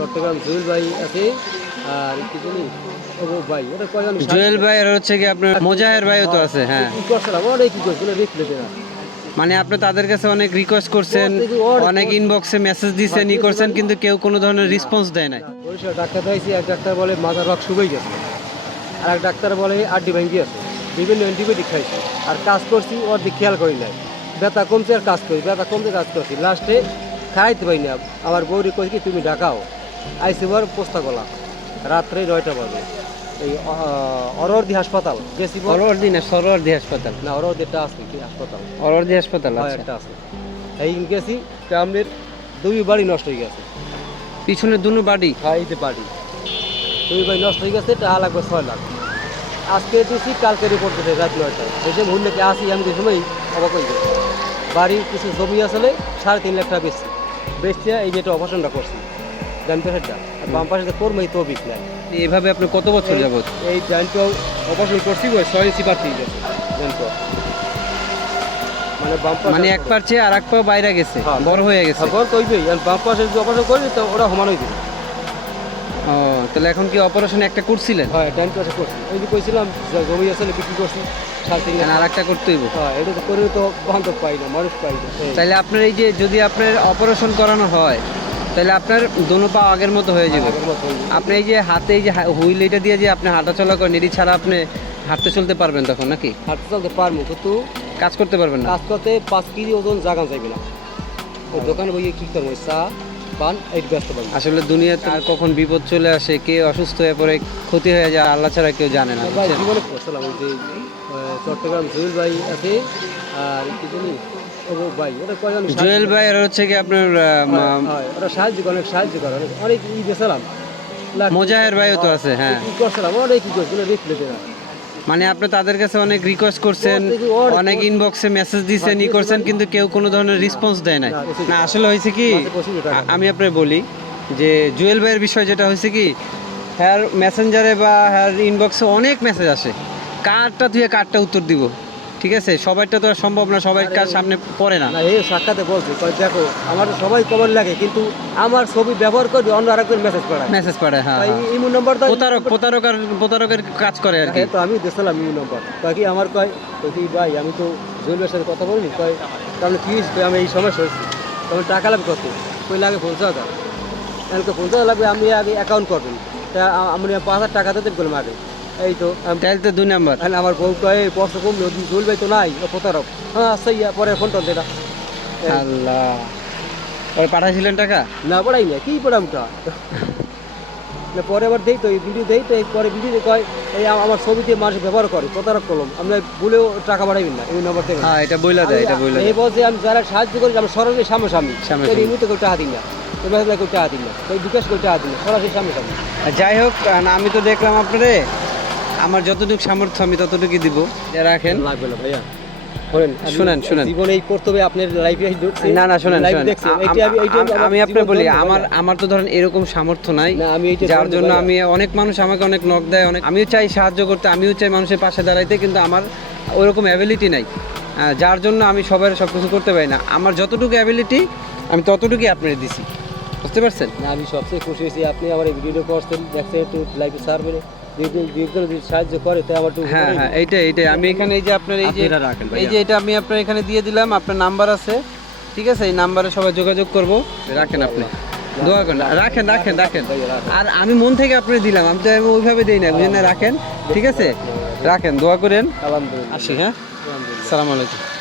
চট্টগ্রাম জুয়েল ভাই আছে আর কি জানি ভাই ওটা কয় জুয়েল ভাই আর হচ্ছে কি আপনার মোজাহের ভাইও তো আছে হ্যাঁ। কি করছিলাম অনেক কি করছিল রেখলে দেনা মানে আপনি তাদের কাছে অনেক রিকোয়েস্ট করছেন অনেক ইনবক্সে মেসেজ দিচ্ছেন ই করছেন কিন্তু কেউ কোনো ধরনের রেসপন্স দেয় নাই। বরিশাল ডাক্তার দেখাইছি এক ডাক্তার বলে মাথার রক শুকাই গেছে। আর এক ডাক্তার বলে আড্ডি ভেঙে গেছে বিভিন্ন অ্যান্টিবায়োটিক খাইছি। আর কাজ করছি ওর দিকে খেয়াল করি নাই। ব্যথা কমছে আর কাজ করি ব্যথা কমতে কাজ করছি। লাস্টে খাইতে পারি না। আমার বৌরি কই কি তুমি ডাকাও আইসি ওর পোস্তা গলা রাত্রে নয়টা বাজে। এই অরদি হাসপাতাল গেছি অরওয়ার্দি না সরওয়ার্দি হাসপাতাল। না অরদিটা আছে কি হাসপাতাল? অরওয়ার্দি হাসপাতাল হয় আচ্ছা। একটা আছে। এই গেছি আমাদের দুই বাড়ি নষ্ট হয়ে গেছে। পিছনে দুনো বাড়ি? হ্যাঁ এই যে বাড়ি। দুই বাড়ি নষ্ট হয়ে গেছে টাকা লাগবে ছয় লাখ। আজকে দিয়েছি কালকে রিপোর্ট দিতে রাত নয়টায়। এসে ভুললে আসি আমি যে সময় অবাক হয়ে বাড়ির কিছু জমি আসলে সাড়ে তিন লাখ টাকা বেশি বেচতে এই যেটা অপারেশনটা করছি। ডান বাম পাশে যে এই নাই। এভাবে আপনি কত বছর যাবত এই অপারেশন করছি ওই ছয় ইঞ্চি ডানটা মানে বাম পাশে মানে এক পার চেয়ে আর এক পা বাইরে গেছে হ্যাঁ। বড় হয়ে গেছে। খবর কইবেই আর বাম পাশে যদি অপারেশন করি তো ওরা সমান হয়ে যাবে ও তাহলে এখন কি অপারেশন একটা করছিলেন? হ্যাঁ ডান পাশে করছি। ওই যে কইছিলাম জমি আসলে বিক্রি করছি আর একটা হইব। হ্যাঁ এটা তো করে তো বান্ধব পাই না মানুষ পাই না। তাহলে আপনার এই যে যদি আপনার অপারেশন করানো হয় তাহলে আপনার দোনো পা আগের মতো হয়ে যাবে। আপনি এই যে হাতে এই যে হুইল এটা দিয়ে যে আপনি হাঁটাচলা করেন এটি ছাড়া আপনি হাঁটতে চলতে পারবেন তখন নাকি? হাঁটতে চলতে পারব কিন্তু কাজ করতে পারবেন না। কাজ করতে পাঁচ কেজি ওজন জাগান যাইবে না। ওই দোকানে বইয়ে কি করব চা পান এই ব্যস্ত পাবো আসলে দুনিয়াতে আর কখন বিপদ চলে আসে কে অসুস্থ হয়ে পড়ে ক্ষতি হয়ে যায় আল্লাহ ছাড়া কেউ জানে না ভাই? জীবনে চট্টগ্রাম জুয়েল ভাই আছে আর কি জানি জুয়েল ভাই আর হচ্ছে কি আপনার হয় ওরা সাহায্য করে অনেক সাহায্য করে অনেক ই মোজাহের ভাইও তো আছে হ্যাঁ। করছিলাম অনেক কি করছিল মানে আপনি তাদের কাছে অনেক রিকোয়েস্ট করছেন অনেক ইনবক্সে মেসেজ দিচ্ছেন ই করছেন কিন্তু কেউ কোনো ধরনের রেসপন্স দেয় নাই। না আসলে হয়েছে কি আমি আপনার বলি যে জুয়েল ভাইয়ের বিষয় যেটা হয়েছে কি হ্যার মেসেঞ্জারে বা হ্যার ইনবক্সে অনেক মেসেজ আসে। কারটা তুই কারটা উত্তর দিব। ঠিক আছে? সবাইটা তো আর সম্ভব না সবাই কার সামনে পড়ে না। এই সাক্ষাতে বলছি দেখো আমার তো সবাই কবর লাগে কিন্তু আমার ছবি ব্যবহার করে অন্য আরেকজন মেসেজ পড়ায় মেসেজ পড়ে হ্যাঁ ভাই। ইমো নম্বর তো প্রতারক প্রতারক আর প্রতারকের কাজ করে আর কি। হ্যাঁ তো আমি দিয়েছিলাম ইমো নম্বর কয় কি আমার কয় কি ভাই আমি তো জুয়েলের সাথে কথা বলিনি কয় তাহলে কি আমি এই সমস্যা হয়েছে তখন টাকা লাগবে কত? কই লাগে হাজার। আমাকে পঞ্চাশ হাজার লাগবে আপনি আগে অ্যাকাউন্ট করবেন তা আমি পাঁচ হাজার টাকা দিতে বললাম আগে এই তো তাহলে তো দুই নাম্বার। আর আমার বউ কয় ভাই তো নাই প্রতারক। হ্যাঁ আচ্ছা ইয়া পরে ফোন টোন এটা আল্লাহ। পরে পাঠাইছিলেন টাকা? না পড়াই না কি পড়াম না পরে আবার দেই তো এই ভিডিও দেই তো পরে ভিডিও কয় এই আমার ছবিতে মানুষ ব্যবহার করে প্রতারক কলম আমরা বলেও টাকা বাড়াইবেন না এই নম্বর থেকে। হ্যাঁ এটা বইলা দেয় এটা বইলা এই বলছে আমি যারা সাহায্য করি আমি সরাসরি সামনাসামনি। এই মুহূর্তে কেউ টাকা দিন না মেসেজে কেউ টাকা দিন না এই বিকাশ কেউ টাকা দিন না সরাসরি সামনাসামনি যাই হোক আমি তো দেখলাম আপনারে। আমার যতটুকু সামর্থ্য আমি ততটুকু দিব। রাখেন। লাগবে না ভাইয়া। আমি শুনেন, শুনেন। জীবনে এই করতে আপনার লাইফে না না শুনেন লাইভ শুনেন। দেখছেন আ- এইটা আমি এইটা আম- আমার আমি আপনার জীবন বলি আমার আমার তো ধরেন এরকম সামর্থ্য নাই। না আমি এইটা যার জন্য আমি অনেক মানুষ আমাকে অনেক নক দেয় অনেক আমিও চাই সাহায্য করতে আমিও চাই মানুষের পাশে দাঁড়াইতে কিন্তু আমার অ্যাবিলিটি নাই। যার জন্য আমি সবার সব কিছু করতে পারি না। আমার যতটুকু অ্যাবিলিটি আমি ততটুকুই আপনার দিছি। বুঝতে পারছেন? আমি সবচেয়ে খুশি হয়েছি। আপনি আমার এই ভিডিওটা করছেন দেখছেন একটু লাইফে সার করে যদি সাহায্য করে তাই হ্যাঁ হ্যাঁ এইটাই এইটাই আমি এখানে এই যে আপনার এই যে এটা রাখেন এই যে এটা আমি আপনার এখানে দিয়ে দিলাম আপনার নাম্বার আছে। ঠিক আছে? এই নাম্বারে সবাই যোগাযোগ করব। রাখেন আপনি। দোয়া করেন। রাখেন রাখেন রাখেন। আর আমি মন থেকে আপনি দিলাম আমি তো ওইভাবে দিই না? বুঝলেন রাখেন। ঠিক আছে? রাখেন দোয়া করেন। আসি হ্যাঁ? আলহামদুলিল্লাহ। সালাম আলাইকুম।